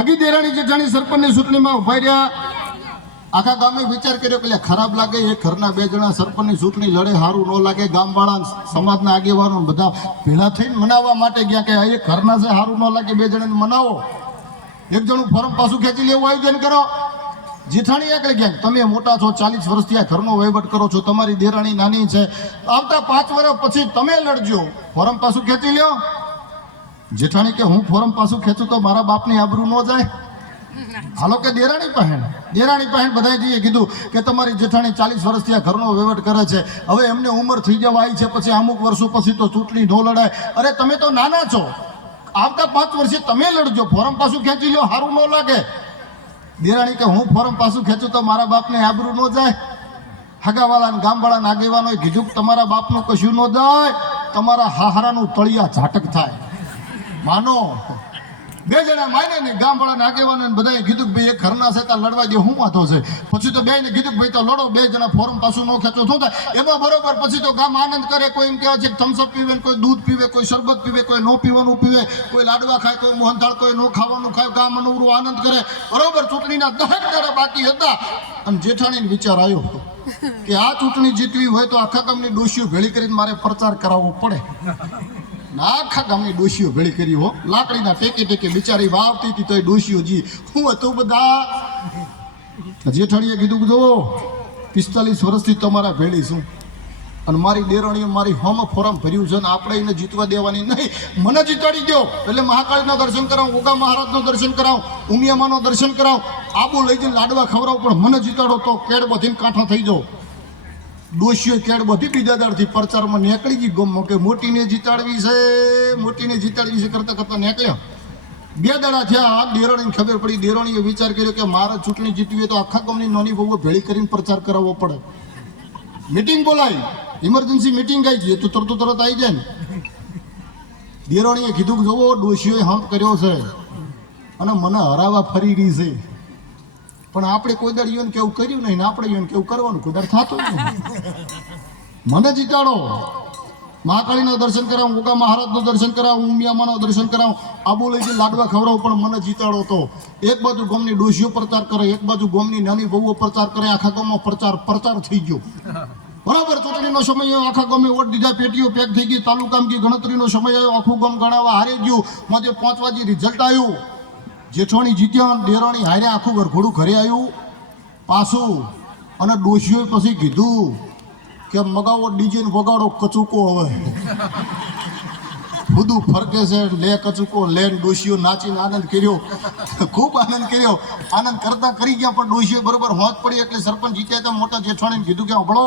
હગી દેરાણી જેઠાણી સરપંચની ચૂંટણીમાં ઉભા રહ્યા. આખા ગામે વિચાર કર્યો કે ખરાબ લાગે એ ઘરના બે જણા સરપંચની ચૂંટણી લડે, સારું ન લાગે. ગામવાળા સમાજના આગેવાનો બધા ભેળા થઈને મનાવવા માટે ગયા કે એ ઘરના છે, સારું ન લાગે, બે જણાને મનાવો. એક જણું ફોરમ પાછું ખેંચી લેવું આયોજન કરો. જેઠાણી આગળ ગયા, તમે મોટા છો, 40 વર્ષથી આ ઘરનો વહીવટ કરો છો, તમારી દેરાણી નાની છે, આવતા 5 વર્ષ પછી તમે લડજો, ફોરમ પાછું ખેંચી લ્યો. જેઠાણી કે હું ફોરમ પાછું ખેંચું તો મારા બાપની આબરૂ ન જાય. હાલો કે દેરાણી પાસે બધાએ જઈએ કીધું કે તમારી જેઠાણી 40 વર્ષથી આ ઘરનો વહીવટ કરે છે, હવે એમને ઉંમર થઈ જવા આવી છે, પછી અમુક વર્ષો પછી તો ચૂંટણી ન લડાય. અરે તમે તો નાના છો, આવતા 5 વર્ષે તમે લડજો, ફોરમ પાછું ખેંચી લો, સારું ન લાગે. દેરાણી કે હું ફોરમ પાછું ખેંચું તો મારા બાપને આબરૂ ન જાય. હગાવાળા ગામવાળા આગેવાનોએ કીધું કે તમારા બાપનું કશું ન જાય, તમારા હાહરાનું તળિયા ઝાટક થાય. માનો બે જણા માને ને ગામવાળાના આગેવાનોને બધાએ કીધું કે ભાઈ એ ઘરના છે ત્યાં લડવા દે, હું વાંધો છે. પછી તો બેને કીધું કે ભાઈ તો લડો, બે જણા ફોરમ પાછું ન ખેંચો શું થાય એમાં બરોબર. પછી તો ગામ આનંદ કરે, કોઈ એમ કહેવાય છે કે થમ્સઅપ પીવે, કોઈ દૂધ પીવે, કોઈ શરબત પીવે, કોઈ નો પીવાનું પીવે, કોઈ લાડવા ખાય, કોઈ મોહનથાળ, કોઈ નો ખાવાનું ખાય. ગામ અનુરૂ આનંદ કરે. બરોબર ચૂંટણીના 10 દાડા બાકી હતા અને જેઠાણીને વિચાર આવ્યો કે આ ચૂંટણી જીતવી હોય તો આખા ગામની ડોશીઓ ભેળી કરીને મારે પ્રચાર કરાવવો પડે. આખા ગામની ડોશીઓ ભેળી કરી હો, લાકડીના ટેકે બિચારી વાવતી હતી તો એ ડોશીઓ જી હું હતું બધા. જેઠાણીએ કીધું જો 45 વર્ષથી તમારા ભેળી છું અને મારી દેરાણીએ મારી હોમ ફોરમ ભર્યું છે ને આપણે એને જીતવા દેવાની નહીં. મને જીતાડી દો એટલે મહાકાળીના દર્શન કરાવું, ઓગા મહારાજનું દર્શન કરાવું, ઉમિયામાનું દર્શન કરાવું, આબુ લઈ જઈને લાડવા ખવડાવું, પણ મને જીતાડો તો કેડ બધીને કાંઠા થઈ જાઓ. ડોશીઓ કેડ બધી બીજા દાડથી પ્રચારમાં નીકળી ગઈ ગમો કે મોટીને જીતાડવી છે કરતા કરતા નીકળ્યા. 2 દાડા થયા, દેરાણીને ખબર પડી. દેરાણીએ વિચાર કર્યો કે મારે ચૂંટણી જીતવી તો આખા ગામની નાની બહુ ભેળી કરીને પ્રચાર કરાવવો પડે. મીટિંગ બોલાવી, ઇમરજન્સી મીટિંગ આવી છે, તો તરત આવી જાય ને. દેરાણીએ કીધું કે જોવો ડોશીઓએ હંપ કર્યો છે અને મને હરાવા ફરી રહી છે, પણ આપણે કોઈ દર ઈવન કેવું કર્યું નહીં ને આપણે ઈવન કેવું કરવાનું કોઈ દર થતું જ નહીં. મને જીતાડો, મહાકાળીના દર્શન કરાવું, ઓગા મહારાજનું દર્શન કરાવું, ઉમિયામાનું દર્શન કરાવું, આબુ લઈ જઈને લાડવા ખવડાવું, પણ મને જીતાડો તો. એક બાજુ ગામની ડોશીઓ પ્રચાર કરે, એક બાજુ ગામની નાની બહુઓ પ્રચાર કરે. આખા ગામમાં પ્રચાર થઈ ગયો. બરાબર ચૂંટણીનો સમય આવ્યો, આખા ગામે વોટ દીધા, પેટીઓ પેક થઈ ગઈ, તાલુકામાં ગણતરીનો સમય આવ્યો, આખું ગામ ગણાવવા હારી ગયું. માથે 5 વાગે રિઝલ્ટ આવ્યું, જેઠાણી જીત્યા, દેરાણી હારે, આખું ઘરઘોડું ઘરે આવ્યું પાછું. અને ડોશીઓએ પછી કીધું કે મગાવો ડીજે ને વગાડો કચુકો. હવે બધું ફરકે છે, લે કચુકો લે. ડોશીઓ નાચીને આનંદ કર્યો, ખૂબ આનંદ કર્યો. આનંદ કરતા કરી ગયા, પણ ડોશીઓ બરોબર હોંચ પડી એટલે સરપંચ જીત્યા હતા. મોટા જેઠાણીને કીધું કે હબળો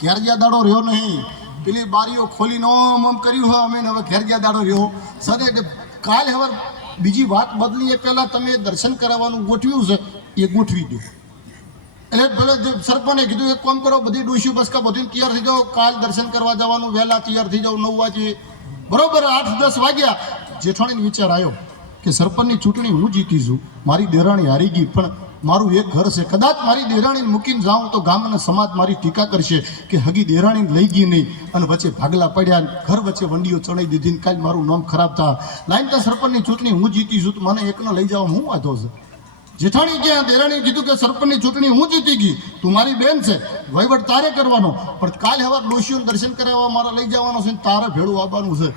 ઘેર જ્યાં દાડો રહ્યો નહીં, પેલી બારીઓ ખોલીને આમ કર્યું હોય અમે, હવે ઘેર જ્યાં દાડો રહ્યો સરે. કાલ હવે બીજી વાત બદલી એ પહેલાં તમે દર્શન કરાવવાનું ગોઠવ્યું છે એ ગોઠવી દો. એટલે પેલો સરપંચે કીધું એક કામ કરો, બધી ડોશીઓ બસકા બધી તૈયાર થઈ જાઓ, કાલ દર્શન કરવા જવાનું, વહેલા તૈયાર થઈ જાઓ 9 વાગે. બરોબર 8-10 વાગ્યા. જેઠાણીને વિચાર આવ્યો કે સરપંચની ચૂંટણી હું જીતી છું, મારી દેરાણી હારી ગઈ, પણ મારું એક ઘર છે, કદાચ મારી દેરાણીને મૂકીને જાઉં તો ગામ અને સમાજ મારી ટીકા કરશે કે હગી દેરાણીને લઈ ગઈ નહીં અને વચ્ચે ભાગલા પડ્યા, ઘર વચ્ચે વંડીઓ ચડાઈ દીધી, કાલ મારું નામ ખરાબ થાય. લાઈન તો સરપંચની ચૂંટણી હું જીતી છું, તો મને એકને લઈ જવા હું વાંધો છે. જેઠાણી ક્યાં દેરાણીએ કીધું કે સરપંચની ચૂંટણી હું જીતી ગઈ, તું મારી બેન છે, વહીવટ તારે કરવાનો, પણ કાલ હવે ડોશીઓને દર્શન કરાવવા મારે લઈ જવાનો છે, તારે ભેળું આવવાનું છે.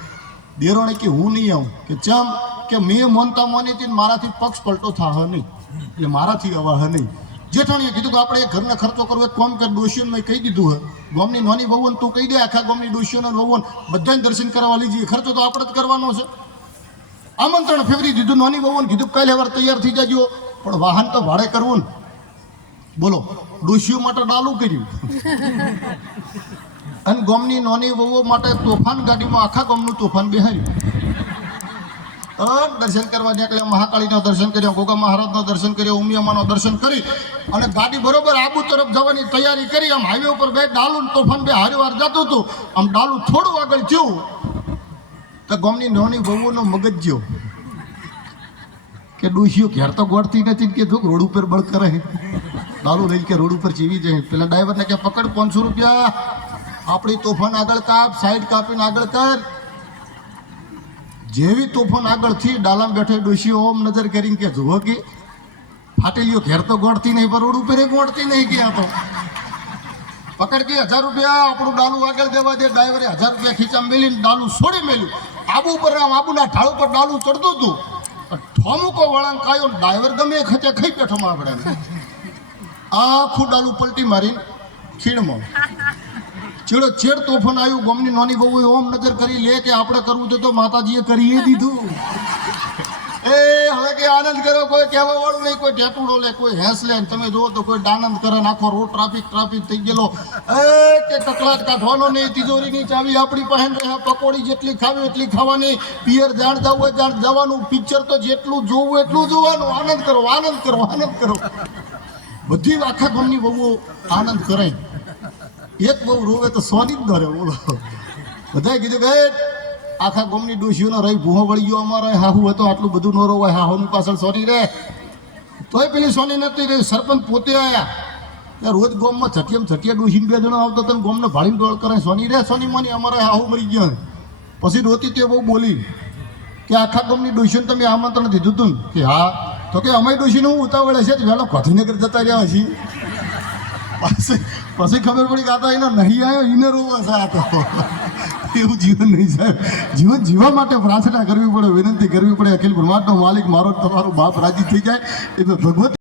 દેરાણી કે હું નહીં આવું. કે ચમ કે મેં મોની હતી મારાથી પક્ષ પલટો થા નહીં, એટલે મારાથી આવા હે નહીં. જેઠાણીએ કીધું કે આપણે ઘરને ખર્ચો કરવો, એક કામ કર, ડોશીઓને મેં કહી દીધું હે, ગામની નાની વહુને તું કહી દે, આખા ગામની ડોશીઓને વહુને બધાને દર્શન કરવા લઈ જઈએ, ખર્ચો તો આપણે જ કરવાનો છે. આમંત્રણ ફેરવી દીધું, નાની વહુને કીધું કાલે હવે તૈયાર થઈ જાજો, પણ વાહન તો ભાડે કરવું ને. બોલો ડોશીઓ માટે ડાલું કર્યું અને ગામની નાની વહુઓ માટે તોફાન ગાડીમાં આખા ગામનું તોફાન બેહાર્યું. દર્શન કરવા નીકળ્યા, મહાકાળીના દર્શન કર્યા, ગોગા મહારાજના દર્શન કર્યા, ઉમિયામાના દર્શન કરી અને ગાડી બરોબર આબુ તરફ જવાની તૈયારી કરી. આમ હાઈવે ઉપર બે ડાલું તોફાન બે હારીવાર જતું હતું. આમ ડાલું થોડું આગળ થયું તો ગામની નાની વહુઓનો મગજ ગયો કે ડોશીઓ ઘેર તો ગોળતી નથી કે રોડ ઉપર બળ કરે. ડાલું લઈ કે રોડ ઉપર ચીવી જાય. પેલા ડ્રાઈવરને કે પકડ 500 રૂપિયા, આપણી તોફાન આગળ કાપ, સાઈડ કાપીને આગળ કર. જેવી તોફાન આગળથી ડાલામ બેઠે ડોશી ઓમ નજર કરીને કે જુઓ કે ફાટેલીઓ ઘેર તો ગોળતી નહીં પર રોડ ઉપર ગોળતી નહીં ગયા તો પકડ કે 1000 રૂપિયા આપણું ડાલું આગળ દેવા દે. ડ્રાઈવરે 1000 રૂપિયા ખીચા મેલીને ડાલું છોડી મેલ્યું. આબુ ઉપર આબુના ઢાળ ઉપર ડાલું ચડતું હતું. ઠોમુકો વળાંક આવ્યો. ડ્રાઈવર ગમે ખચે ખાઈ બેઠો આપણે આખું ડાલું પલટી મારીને ખીણમાં ચેડો ચેડ તોફાન આવ્યું. ગમની નાની બહુ ઓમ નજર કરી લે કે આપણે કરવું તો માતાજીએ કરી દીધું. એ હવે કે આનંદ કરો, કોઈ કહેવા વાળું નહીં, કોઈ ટેટુડો લે, કોઈ હેસ લે. તમે જુઓ તો કોઈ આનંદ કરે, આખો રોડ ટ્રાફિક થઈ ગયેલો. કે કકળાટ કાઢવાનો નહીં, તિજોરીની ચાવી આપણી પાસે રહે, પકોડી જેટલી ખાવી એટલી ખાવાની, પિયર જાણ જવું હોય જાણ જવાનું, પિક્ચર તો જેટલું જોવું એટલું જોવાનું. આનંદ કરો, આનંદ કરો, આનંદ કરો. બધી આખા ગામની બહુ આનંદ કરે. એક બહુ રોવે તો સોની જ ધરે. બોલો બધાએ કીધું કે આખા ગામની ડોશીઓનો રહી ભૂહો વળી ગયો. અમારે હાહુ હતો આટલું બધું ન રોવાય, હાહુની પાછળ સોની રે. તોય પેલી સોની નથી રહી. સરપંચ પોતે આવ્યા. રોજ ગામમાં છઠિયા ડોશીને 2 જણા આવતા હતા. ગામને ભાડીને ડોળ કરે, સોની રે સોની મોની અમારે હાહુ મરી ગયા. પછી રોતી તે બહુ બોલી કે આખા ગામની ડોશીઓને તમે આમંત્રણ દીધું હતું ને? કે હા. તો કે અમારી ડોશીને હું ઉતાવળે છે વહેલો ગાંધીનગર જતા રહ્યા છીએ. પછી ખબર પડી કે આ તો એનો નહીં આવ્યો, એને રોવા છે આ તો. એવું જીવન નહીં સાહેબ. જીવન જીવવા માટે પ્રાર્થના કરવી પડે, વિનંતી કરવી પડે. અખિલ બ્રહ્માંડનો માલિક મારો તમારો બાપ રાજી થઈ જાય એ ભગવત